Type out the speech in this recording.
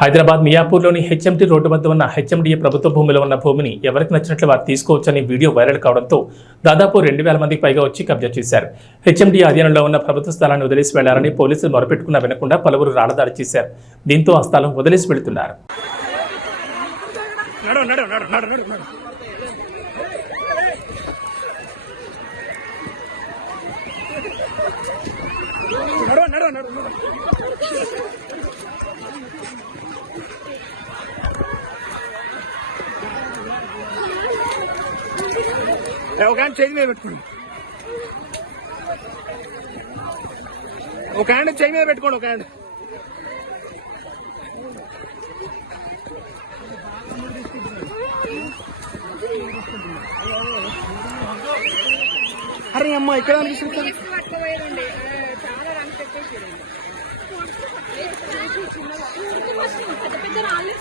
Hyderabad మియాపూర్లోని HMT road వద్ద ఉన్న HMDA ప్రభుత్వ భూమిలో ఉన్న భూమిని ఎవరికి నచ్చినట్లు వారు తీసుకోవచ్చని వీడియో వైరల్ కావడంతో దాదాపు రెండు వేల మందికి పైగా వచ్చి కబ్జా చేశారు. హెచ్ఎండి అధీనంలో ఉన్న ప్రభుత్వ స్థలాన్ని వదిలేసి వెళ్ళారని పోలీసులు మొరపెట్టుకున్నా వినకుండా పలువురు రాళ్ళదాడి చేశారు. దీంతో ఆ స్థలం వదిలేసి వెళుతున్నారు. నడు నడు నడు నడు నడు నడు నడు నడు నడు నడు ఏ, ఒక ఆయన చేయి మీద పెట్టుకోండి. ఒక హ్యాండ్ చేయి మీద పెట్టుకోండి ఒక హ్యాండ్ అరే అమ్మ ఇక్కడ అనిపిస్తుంది పెద్ద పెద్ద రాళ్ళు